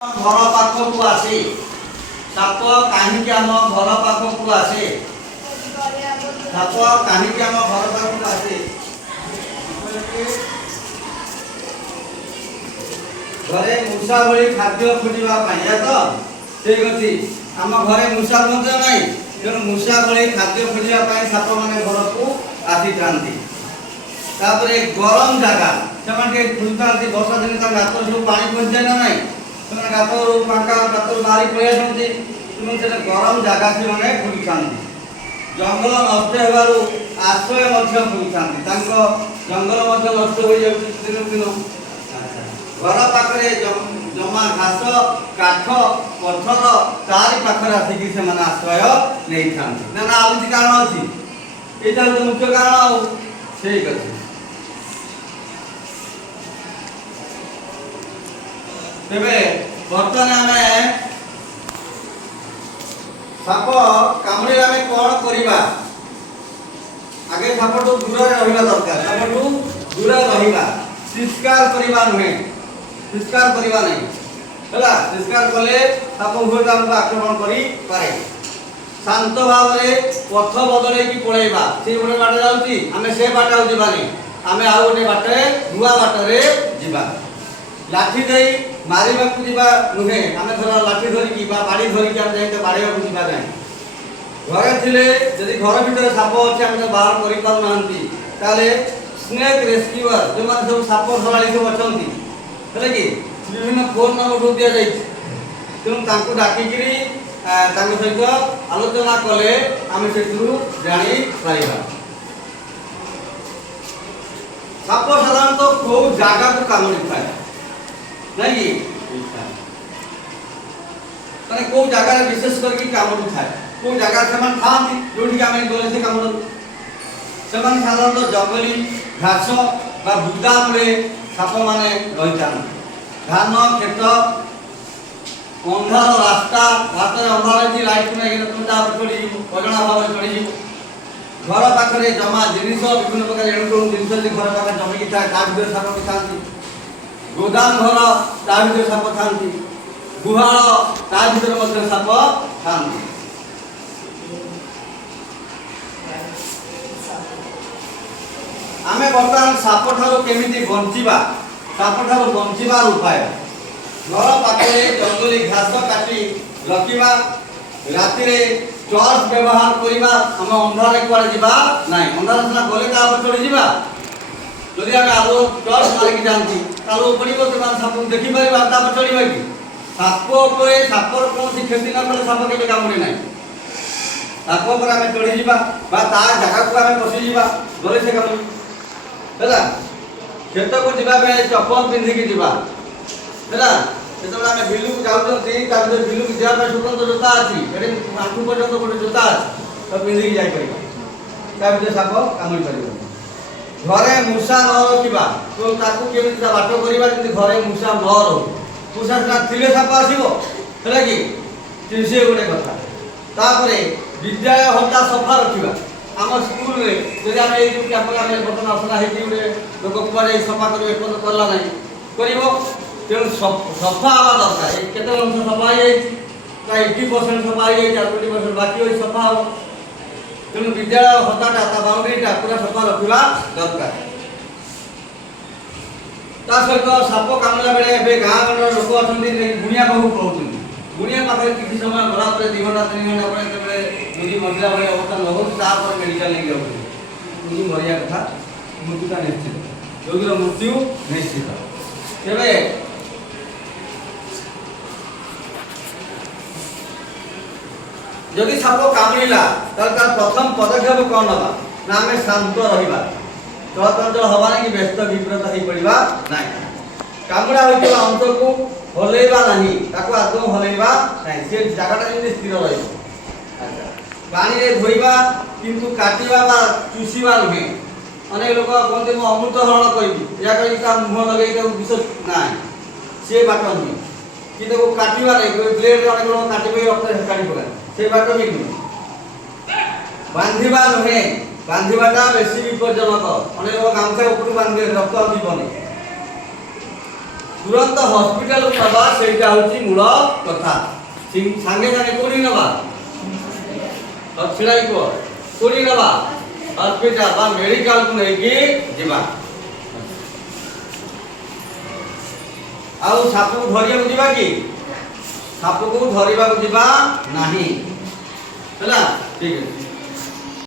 घर पाखक आसे साप कहीं आम घर पाखक आसे साप कहीं आम घर पाखक आसे घरे मूषा भली खाद्य खोजापी या तो ठीक अच्छे आम घरे मूषा मत ना तेणु मूषा भली खाद्य खोजापी साप मैंने घर को आसी था गरम जगह से खोजता वर्षा दिन गात सब पा पहुंचे ना ना गातर फाँका गातर बाहरी पलि आसते गरम जगह से मैंने खोजता जंगल नष्ट होगार आश्रय खोजता जंगल नष्ट हो दिन दिन घर पाखे जमा घास काठ पथर तारी पाखे आसिक से आश्रय नहीं था ना ना आउ कारण अच्छी यहाँ तो मुख्य कारण ठीक अच्छे तेरे बर्तमान आम साप कामुड़े आम कौन करवा आगे साप तो दूर रहा दरकार साप तो दूर रहा तिरस्कार करवा नुहे तिरस्कार करवा नहीं है तिरस्कार कले साप हुए आमको आक्रमण करे शांत भाव में पथ बदल पलैबा से गोटे बाट जाऊँगी आम से बाट जावानी आम आउ गोटे बाटे नुआ बाटरे जा लाठी दे मारिबा को जीवा नुहे आमे थोड़ा लाठी धरिकी बा बाड़ी धरिकी आमे जाइते बाड़ेबा को जीवा जाय घरे थिले जदि घर भीतर साप अछि आमे बाहर करि पार नांती ताले स्नेक रेस्क्यूअर जो माने सब साप धराली सब अछंती तले कि विभिन्न फोन नंबर दिया जाय तेणु तांको डाकिकरी तांको सहित आलोचना कले आमे सेठु जानि पारिबा साप साधारणतः को जागा को कामुड़ी थाए नहीं माने को जगह विशेष करके कामुड़ थाए को जगह से था जो गले से कामुड़ से साधारणतः जंगली घास बा बुदा मूले साप मैंने रही था धान खेत अंधार रास्ता रास्ता अंधार लाइट नहीं चढ़ी अजणा भाव चढ़ी घर पाखे जमा जिनिस विभिन्न प्रकार एणु जिन घर पाखे जमिकी था साप भी था गोदाम घर ता भीतर साप था गुहाल ता भीतर साप था आम बर्तमान साप ठार केमी बंचा साप ठार बचार उपाय घर पाखे जंगली घास काटी रखा राति टर्च व्यवहार करवा आम अंधार कड़े जा ना अंधार सीना गले चढ़ी जा जदि आम आलो टर्च मारिक जाती पड़ो साप देखिपर चढ़ा कि साप सापर कौन क्षति न कले साप के कामुड़े ना साप आम चढ़ी जा जगह को आम पशिजा गले से कामुड़ी है खेत को जावाई चप्पल पिंधिकी जावा है आम बिलू को जाऊँ बिलू को जावाई स्वतंत्र जोता अच्छी आंखू पर्यटन गोटे जोता अच्छी तो पिंधिकी जापर साप कामुड़ी पार घरे मूषा न रखा तो केमी बाट करवा घरे मूषा न रो मूषा थे साप आसो है कि सी गोटे कथा विद्यालय हटा सफा रखा आम स्कूल जब आम ये बर्तमान असना गोटे लोक कुआड़े सफा कर करला ना कर तेणु सफा हवा दरकार केत अंश सफा हो 80% सफा हो 20% बाकी सफा हम तेणु विद्यालय हताटा बाउंड्रीटा पूरा सफा रखा दरकार सहित साप कामुड़ा बेले गाँ गंडर लोक अच्छा गुणिया पाखु पड़े गुणिया पाखे किसी समय गला 2 घंटा 3 घंटा पर मुझे मरला भाई अवस्था न हो मेडिकल नहीं जाऊँगी मुझे मरिया कथा मृत्युटा निश्चित रोगी मृत्यु निश्चित तेरे जदि साप कामुड़ा तार प्रथम पदक्षेप कौन ना ना आम शांत रहा चलचंचल हवा कि व्यस्त विव्रत हो पड़ा ना कामुड़ा होता अंश को हलैबा ना आदौ हलैबा ना सी जगटा जमी स्थिर रही पानी धोइबा किंतु काटिबा बा चुषिबा नुहे अनेक लोक कहते मु अमृत हरण करी या कहीं मुह लगे विष ना सी बाट नुहे कि काटिबा नहीं ब्लेड अनेक लोग काटे रक्त काटी पकाए से बाट भी नुहे बांधिबा नुहे बांधिबाटा बेसी विपज्जनक अनेक लोग गामछा ऊपर बांधे रक्त जीवन तुरंत हॉस्पिटल को नबा सेटा होची मूल कथा सांगे सांगे कोनी नबा छिड़ाई को कोनी नबा हॉस्पिटल बा मेडिकल को नहीं की जिबा आउ साप को धरिया को जिबा की साप को धरिबा को जिबा नाही हला ठीक है।